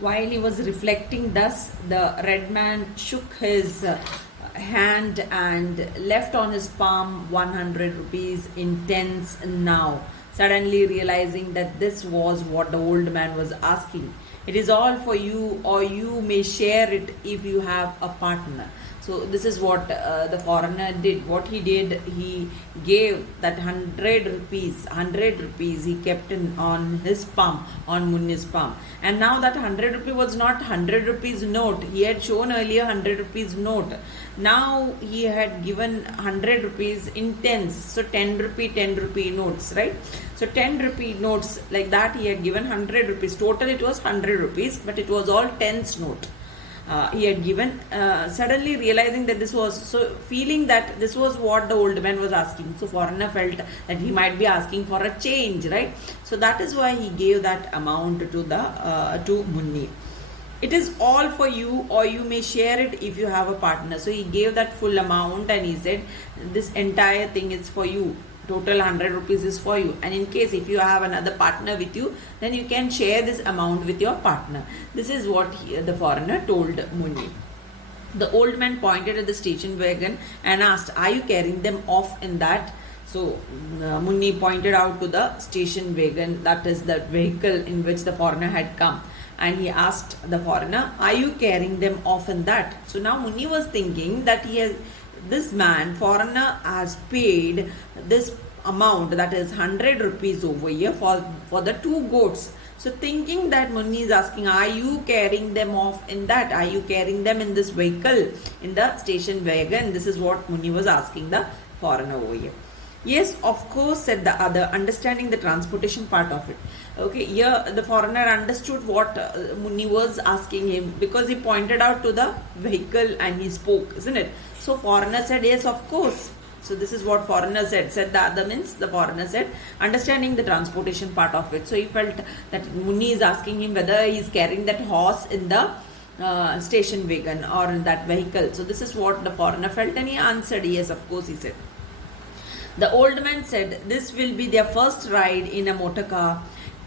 While he was reflecting thus, the red man shook his hand and left on his palm 100 rupees in tens now, suddenly realizing that this was what the old man was asking. It is all for you, or you may share it if you have a partner. So this is what the foreigner did. What he did, he gave that 100 rupees he kept on his palm, on Munni's palm. And now that 100 rupee was not 100 rupees note. He had shown earlier 100 rupees note. Now he had given 100 rupees in tens. So 10 rupee notes, right? So 10 rupee notes like that he had given 100 rupees. Total it was 100 rupees, but it was all tens note. He had given, suddenly realizing that this was, so feeling that this was what the old man was asking. So foreigner felt that he might be asking for a change, right? So that is why he gave that amount to Munni. It is all for you, or you may share it if you have a partner. So he gave that full amount and he said, this entire thing is for you. Total 100 rupees is for you, and in case if you have another partner with you, then you can share this amount with your partner. This is what the foreigner told Munni. The old man pointed at the station wagon and asked, are you carrying them off in that? So Munni pointed out to the station wagon, that is the vehicle in which the foreigner had come, and he asked the foreigner, are you carrying them off in that? So now Munni was thinking that this man, foreigner, has paid this amount, that is 100 rupees over here for the two goats. So thinking that Munni is asking, are you carrying them off in that? Are you carrying them in this vehicle, in the station wagon? This is what Munni was asking the foreigner over here. Yes, of course, said the other, understanding the transportation part of it. Okay, here the foreigner understood what Munni was asking him, because he pointed out to the vehicle and he spoke, isn't it? So foreigner said, yes, of course. So this is what foreigner said. Said the other means the foreigner said, understanding the transportation part of it. So he felt that Munni is asking him whether he is carrying that horse in the station wagon or in that vehicle. So this is what the foreigner felt, and he answered, yes, of course, he said. The old man said, this will be their first ride in a motor car.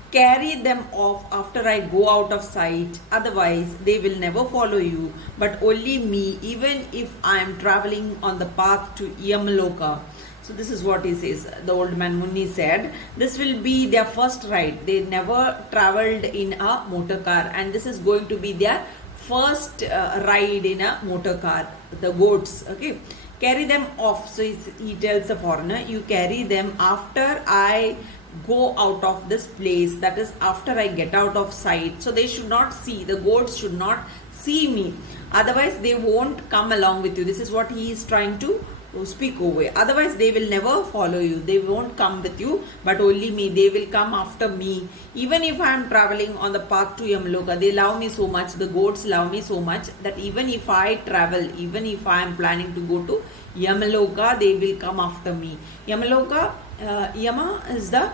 Carry them off after I go out of sight. Otherwise, they will never follow you, but only me, even if I am traveling on the path to Yamaloka. So this is what he says. The old man Munni said, this will be their first ride. They never traveled in a motor car, and this is going to be their first ride in a motor car. The goats, okay. Carry them off. So he tells the foreigner, you carry them after I go out of this place, that is after I get out of sight. So they should not see, the goats should not see me, otherwise they won't come along with you. This is what he is trying to speak over. Otherwise they will never follow you, they won't come with you, but only me, they will come after me. Even if I am traveling on the path to Yamaloka, they love me so much, the goats love me so much, that even if I travel, even if I am planning to go to Yamaloka, they will come after me. Yamaloka, Yama is the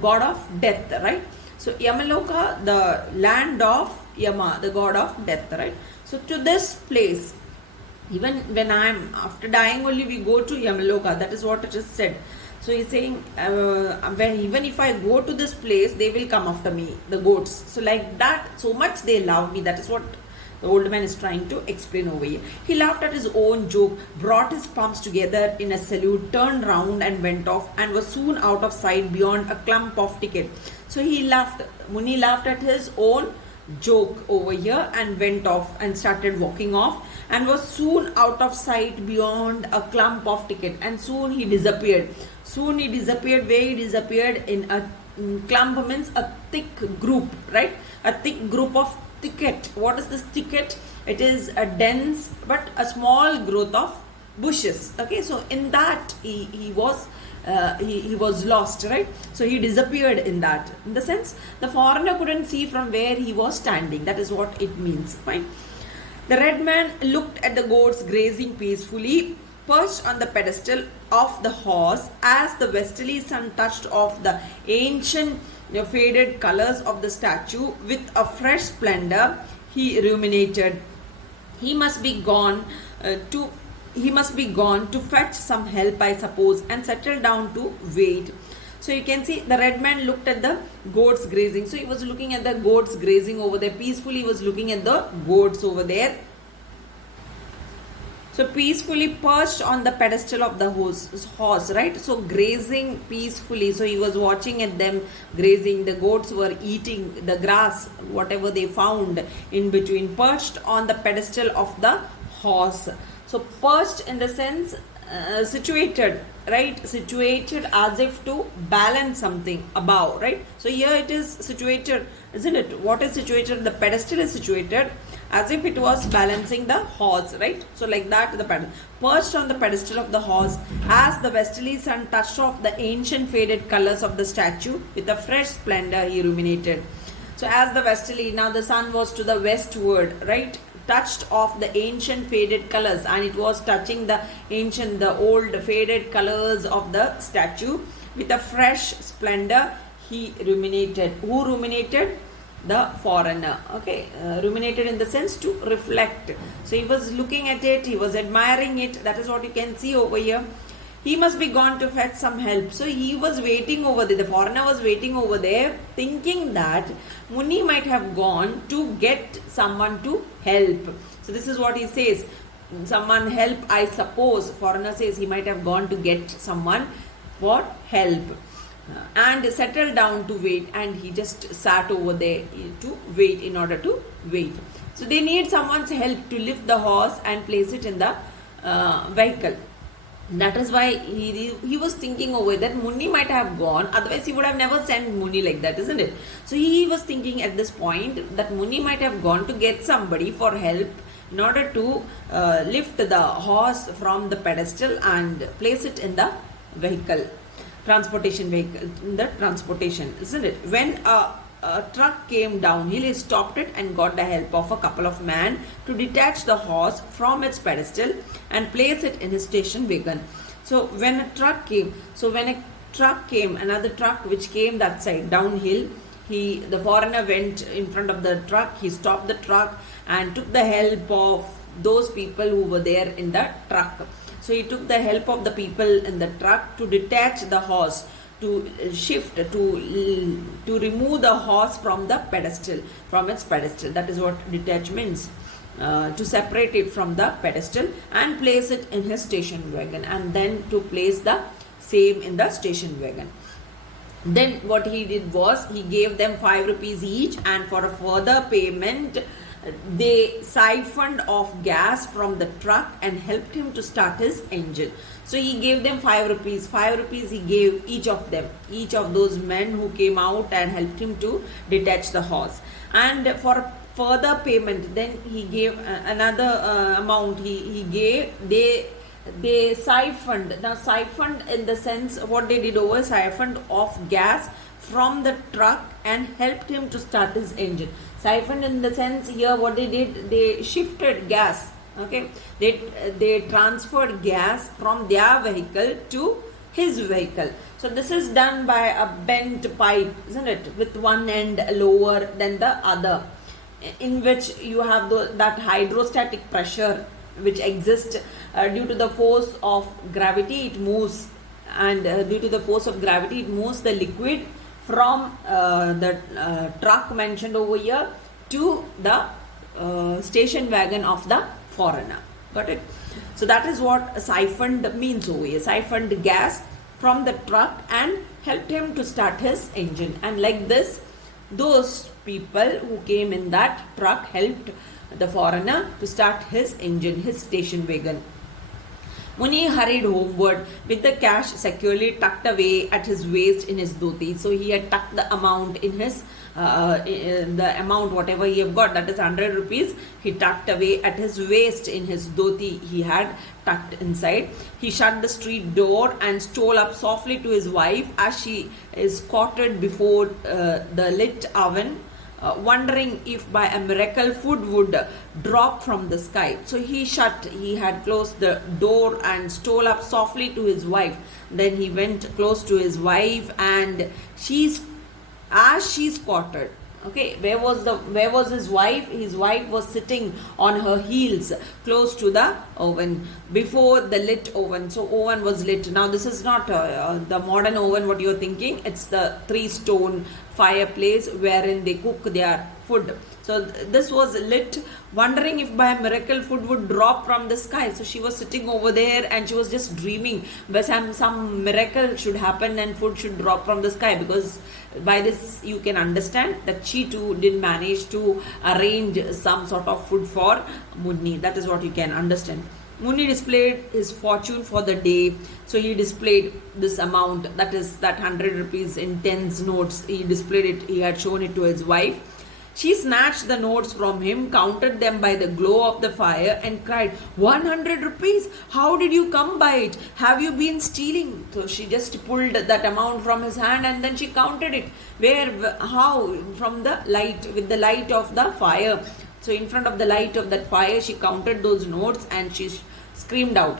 god of death, right? So Yamaloka, the land of Yama, the god of death, right? So to this place, even when I am after dying only we go to Yamaloka, that is what it is said. So he's saying, even if I go to this place, they will come after me, the goats. So like that, so much they love me. That is what the old man is trying to explain over here. He laughed at his own joke, brought his palms together in a salute, turned round and went off, and was soon out of sight beyond a clump of thicket. So he laughed, Munni laughed at his own joke over here and went off and started walking off, and was soon out of sight beyond a clump of thicket, and soon he disappeared. Soon he disappeared. Where he disappeared? In a clump means a thick group, right? A thick group of thicket. What is this thicket? It is a dense but a small growth of bushes. Okay, so in that he was lost, right? So he disappeared in that. In the sense, the foreigner couldn't see from where he was standing. That is what it means. Fine. The red man looked at the goats grazing peacefully, perched on the pedestal of the horse, as the westerly sun touched off the ancient faded colors of the statue with a fresh splendor. He ruminated, he must be gone to fetch some help, I suppose, and settle down to wait. So you can see the red man looked at the goats grazing. So he was looking at the goats grazing over there. Peacefully he was looking at the goats over there. So peacefully perched on the pedestal of the horse, right? So grazing peacefully. So he was watching at them grazing. The goats were eating the grass, whatever they found in between. Perched on the pedestal of the horse. So perched in the sense situated, right? Situated as if to balance something above, right? So here it is situated, isn't it? What is situated? The pedestal is situated as if it was balancing the horse, right? So like that, the pedestal perched on the pedestal of the horse, as the westerly sun touched off the ancient faded colors of the statue with a fresh splendor, he ruminated. So as the westerly, now the sun was to the westward, right? Touched off the ancient faded colors, and it was touching the ancient, the old faded colors of the statue with a fresh splendor, he ruminated. Who ruminated? The foreigner. Okay, ruminated in the sense to reflect. So he was looking at it, he was admiring it. That is what you can see over here. He must be gone to fetch some help. So he was waiting over there. The foreigner was waiting over there, thinking that Muni might have gone to get someone to help. So this is what he says. Someone help, I suppose. Foreigner says he might have gone to get someone for help. And settled down to wait, and he just sat over there to wait, in order to wait. So they need someone's help to lift the horse and place it in the vehicle. That is why he was thinking over that Muni might have gone, otherwise he would have never sent Muni like that, isn't it? So he was thinking at this point that Muni might have gone to get somebody for help in order to lift the horse from the pedestal and place it in the vehicle. Transportation vehicle, the transportation, isn't it? When a truck came downhill, he stopped it and got the help of a couple of men to detach the horse from its pedestal and place it in his station wagon. So when a truck came, another truck which came that side downhill, the foreigner went in front of the truck, he stopped the truck and took the help of those people who were there in the truck. So he took the help of the people in the truck to detach the horse, to shift, to remove the horse from the pedestal, from its pedestal. That is what detach means. To separate it from the pedestal and place it in his station wagon, and then to place the same in the station wagon. Then what he did was, he gave them 5 rupees each, and for a further payment, they siphoned off gas from the truck and helped him to start his engine. So he gave them 5 rupees. 5 rupees he gave each of them, each of those men who came out and helped him to detach the horse. And for further payment, then he gave another amount. They siphoned. Now siphoned in the sense, what they did over, siphoned off gas from the truck and helped him to start his engine. Siphoned in the sense, here what they did, they shifted gas. Okay, they transferred gas from their vehicle to his vehicle. So this is done by a bent pipe, isn't it, with one end lower than the other, in which you have that hydrostatic pressure which exists due to the force of gravity. It moves, and due to the force of gravity, it moves the liquid from the truck mentioned over here to the station wagon of the foreigner. Got it? So that is what siphoned means over here. Siphoned gas from the truck and helped him to start his engine. And like this, those people who came in that truck helped the foreigner to start his engine, his station wagon. Muni hurried homeward with the cash securely tucked away at his waist in his dhoti. So he had tucked the amount in his the amount whatever he have got, that is 100 rupees, he tucked away at his waist in his dhoti. He had tucked inside. He shut the street door and stole up softly to his wife as she is squatted before the lit oven, wondering if by a miracle food would drop from the sky. So he had closed the door and stole up softly to his wife. Then he went close to his wife, and as she squatted, Okay, where was his wife? His wife was sitting on her heels close to the oven, before the lit oven. So oven was lit. Now this is not the modern oven what you're thinking. It's the 3-stone fireplace wherein they cook their food. So this was lit, wondering if by a miracle food would drop from the sky. So she was sitting over there and she was just dreaming but some miracle should happen and food should drop from the sky, because by this you can understand that she too did manage to arrange some sort of food for Munni. That is what you can understand. Munni displayed his fortune for the day. So he displayed this amount, that is that 100 rupees in tens notes. He displayed it, he had shown it to his wife. She snatched the notes from him, counted them by the glow of the fire, and cried, 100 rupees? How did you come by it? Have you been stealing? So she just pulled that amount from his hand and then she counted it. Where, how? From the light, with the light of the fire. So in front of the light of that fire, she counted those notes and she screamed out,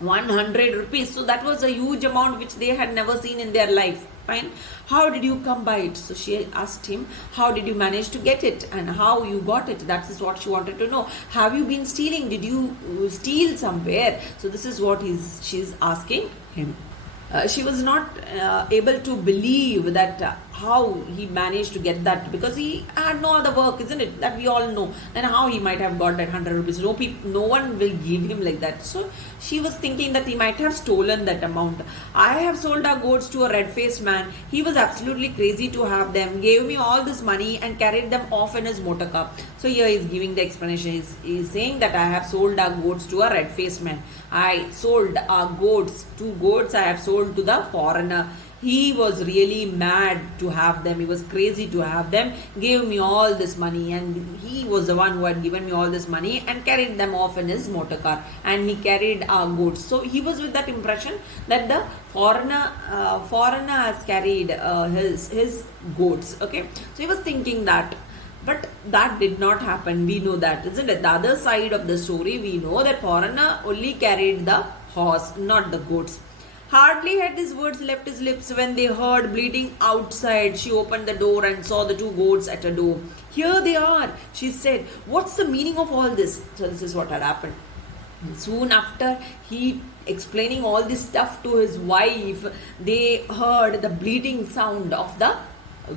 100 rupees. So that was a huge amount which they had never seen in their life. Fine. How did you come by it? So she asked him, how did you manage to get it and how you got it? That is what she wanted to know. Have you been stealing? Did you steal somewhere? So this is what she's asking him. She was not able to believe that how he managed to get that, because he had no other work, isn't it? That we all know. Then how he might have got that 100 rupees? No one will give him like that. So she was thinking that he might have stolen that amount. I have sold our goats to a red-faced man. He was absolutely crazy to have them, gave me all this money and carried them off in his motor car. So here he is giving the explanation. He is saying that I have sold our goats to a red-faced man. I sold our goats, 2 goats I have sold to the foreigner. He was really mad to have them. He was crazy to have them. Gave me all this money, and he was the one who had given me all this money and carried them off in his motor car. And he carried our goods. So he was with that impression that the foreigner has carried his goods. Okay, so he was thinking that. But that did not happen. We know that, isn't it? The other side of the story, we know that foreigner only carried the horse, not the goats. Hardly had his words left his lips when they heard bleating outside. She opened the door and saw the 2 goats at a door. Here they are, she said. What's the meaning of all this? So this is what had happened. And soon after he explaining all this stuff to his wife, they heard the bleating sound of the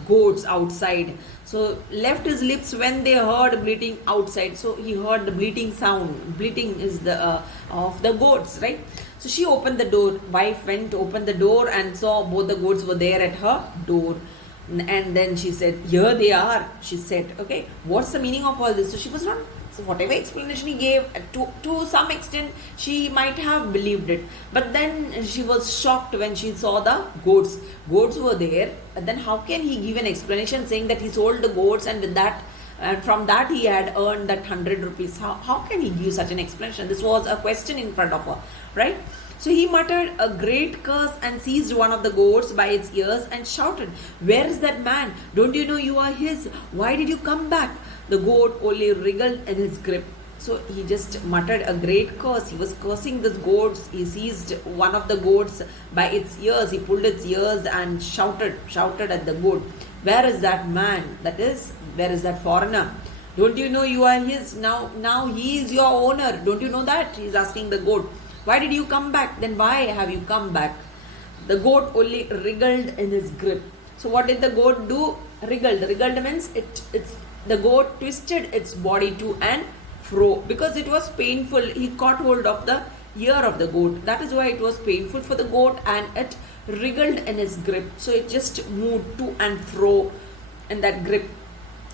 goats outside. So left his lips when they heard bleating outside. So he heard the bleating sound. Bleating is the of the goats, right? So she opened the door. Wife went to open the door and saw both the goats were there at her door. And then she said, here they are, she said. Okay, what's the meaning of all this? So she was not, so whatever explanation he gave, to some extent, she might have believed it. But then she was shocked when she saw the goats. Goats were there. But then how can he give an explanation saying that he sold the goats and with that, and from that he had earned that 100 rupees? How can he give such an explanation? This was a question in front of her, right? So he muttered a great curse and seized one of the goats by its ears and shouted, where is that man? Don't you know you are his? Why did you come back? The goat only wriggled in his grip. So he just muttered a great curse. He was cursing the goats. He seized one of the goats by its ears. He pulled its ears and shouted at the goat, where is that man? That is, where is that foreigner? Don't you know you are his? Now he is your owner. Don't you know that? He is asking the goat. Why did you come back? Then why have you come back? The goat only wriggled in his grip. So what did the goat do? Wriggled. Wriggled means the goat twisted its body to and fro because it was painful. He caught hold of the ear of the goat. That is why it was painful for the goat and it wriggled in his grip. So it just moved to and fro in that grip.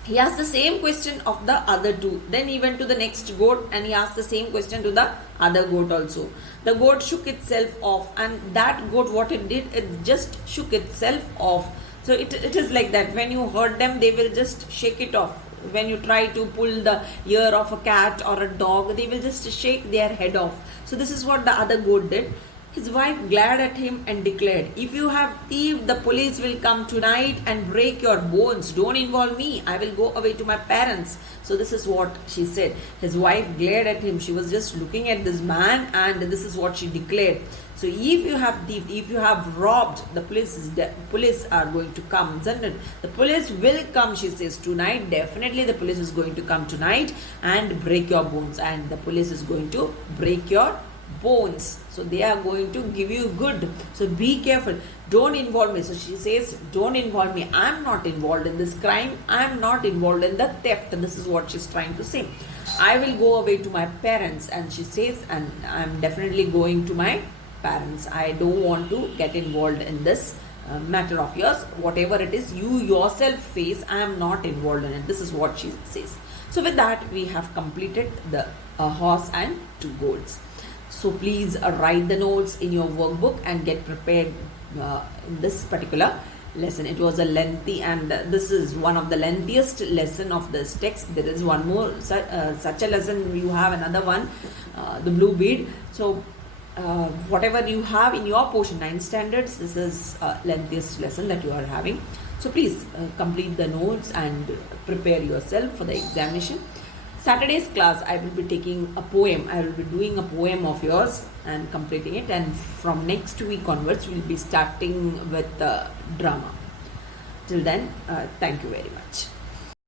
He asked the same question of the other 2. Then he went to the next goat and he asked the same question to the other goat also. The goat shook itself off, and that goat, what it did, it just shook itself off. So it is like that. When you hurt them, they will just shake it off. When you try to pull the ear of a cat or a dog, they will just shake their head off. So this is what the other goat did. His wife glared at him and declared, "If you have thieved, the police will come tonight and break your bones. Don't involve me. I will go away to my parents." So this is what she said. His wife glared at him. She was just looking at this man, and this is what she declared. So if you have thieved, if you have robbed, the police are going to come, isn't it? The police will come, she says, tonight. Definitely the police is going to come tonight and break your bones, and the police is going to break your bones. So they are going to give you good. So be careful. Don't involve me. So she says, don't involve me. I'm not involved in this crime. I'm not involved in the theft. And this is what she's trying to say. I will go away to my parents. And she says, and I'm definitely going to my parents. I don't want to get involved in this matter of yours. Whatever it is, you yourself face. I am not involved in it. This is what she says. So with that, we have completed the horse and two goats. So please write the notes in your workbook and get prepared in this particular lesson. It was a lengthy, and this is one of the lengthiest lesson of this text. There is one more such a lesson. You have another one, the blue bead. So whatever you have in your portion, 9 standards, this is lengthiest lesson that you are having. So please complete the notes and prepare yourself for the examination. Saturday's class, I will be taking a poem. I will be doing a poem of yours and completing it. And from next week onwards, we'll be starting with drama. Till then, thank you very much.